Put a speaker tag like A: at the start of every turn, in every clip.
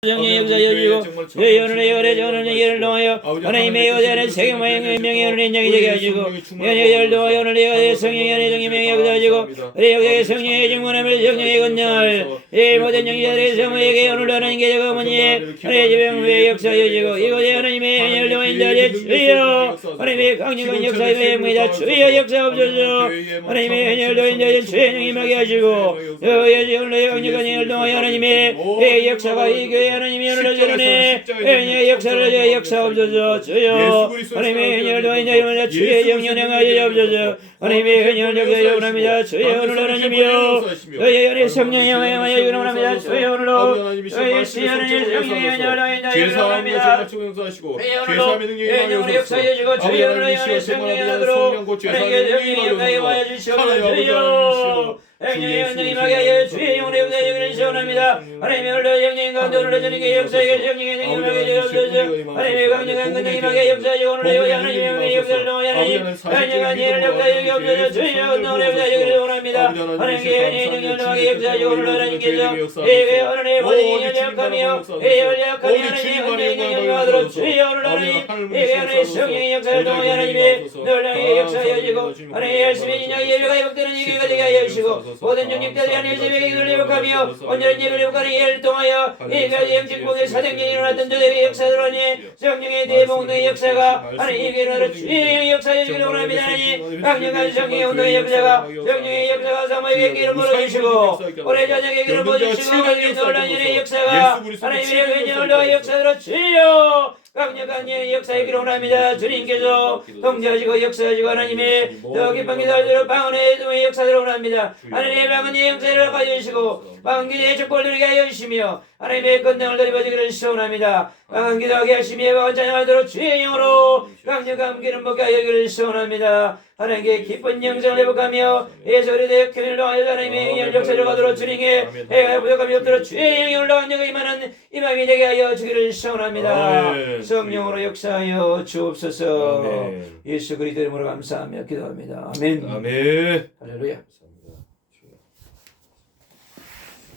A: 성령의 역사 여주고 의 오늘의 열의 저는 예를 통하여 하나님의 여자는 세계모의 명의 오늘의 인정이 되게 하시고 연의 열도 오늘의 여의 성령의 연의 정의 명의 역사여주고 우리 역사의 성령의 증문함을 성령의 건널 이 모든 영자들의 성모에게 오늘도 하나님께 저거머니 하나님의 지병의 역사여주고 이곳에 하나님의 열도 인자의 주여 하나님의 강력한 역사의 명이다 주여 역사옵소서 하나님의 열도 인자의 주의 영이 임하게 하시고 여의 오늘의 강력한 열도 하나님의 이 역사가 이 교회 하나님의 오늘을 저러네 의 역사를 저 역사 없어서 주여 하나님의 열도 인자의 주의 영연행하여 없어서 하나님의 현열 역사 영원합니다 주여 오늘 하나님이여 너의 연의 성령의 영향하여 영 원합니다 주여 오늘로 시연의 성령의 현열로 인자여 영원합니다
B: 용서하시고 죄사함의 능력이
A: 의 영혼의 역사해 주고 주여 오늘로 연의 성령의 하도록 하나님의 성령의 영광에 와여 주시옵소서 주여 영령의 영령이 임하게 하여 주의 영혼의 역사에 영원히 시원합니다 하나님의 오늘로 영령의 가운데 오늘로 저녁에 역사에 영령의 능력이 임하게 주옵소서 하나님의 강력한 근능이 임하게 역사에 오늘로 영령의 역사를 통 하여 하나님 강력한 예를 역사에 없어져 주여 역사에 영원히 원합니다. 하나님께 역사에 오늘로 하나님께서 예배 하나님의 모든 연약하며 예 연약하며 하나님의 능력을 받으러 주여 하나님. 예배 하나님의 성령의 역사를 통하여 하나님의 놀라의 역사에 지고 하나님의 열심히 인양 예배가 회복되는 예배가 되게 하여 주시고 모든 영역자들이 하나님의 예배가 이걸 회복하며 온전한 예배를 회복하는 예를 통하여 예배가 영직복의 사정전이 일어났던 저들의 역사들 하니 성령의 대봉동의 역사가 하나님 예배를 주의 역사 에 주기를 원합니다 하나님 강력한 성령의 운동의 역사가 성령의 역사가 사모에게 길을 물어주시고 올해 저녁에 길을 물어주시고 하나님의 놀란 일의 역사가 하나님의 회전을 역사로 주여. 강력한 예 역사의 길을 원합니다. 주님께서 통제하시고 역사하시고 하나님의 더 깊은 기도를 방언의 의 역사를 원합니다. 하나님의 방언의 역사를 가져주시고 방언기의 축복을 누리게 하여 주시며 하나님의 건강을 드리버지기를 시원합니다 강한 기도하게 하시며 방언 찬양하도록 주의 영으로 강력한 기름 먹게 하여 주기를 시원합니다. 하나님께 기쁜 영성을 회복하며 예수 그리스도의 교회를 통하여 하나님의 영 역사를 가도록 주님의 해가 부족함이 없도록 주의 영을 강력하게 임하는 이 마음이 되게 하여 주기를 시원합니다.
B: 아멘.
A: 성령으로 역사하여 주옵소서.
B: 아멘.
A: 예수 그리스도 이름으로 감사하며 기도합니다. 아멘.
B: 아멘.
A: 할렐루야.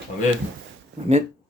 B: 아멘.
A: 아멘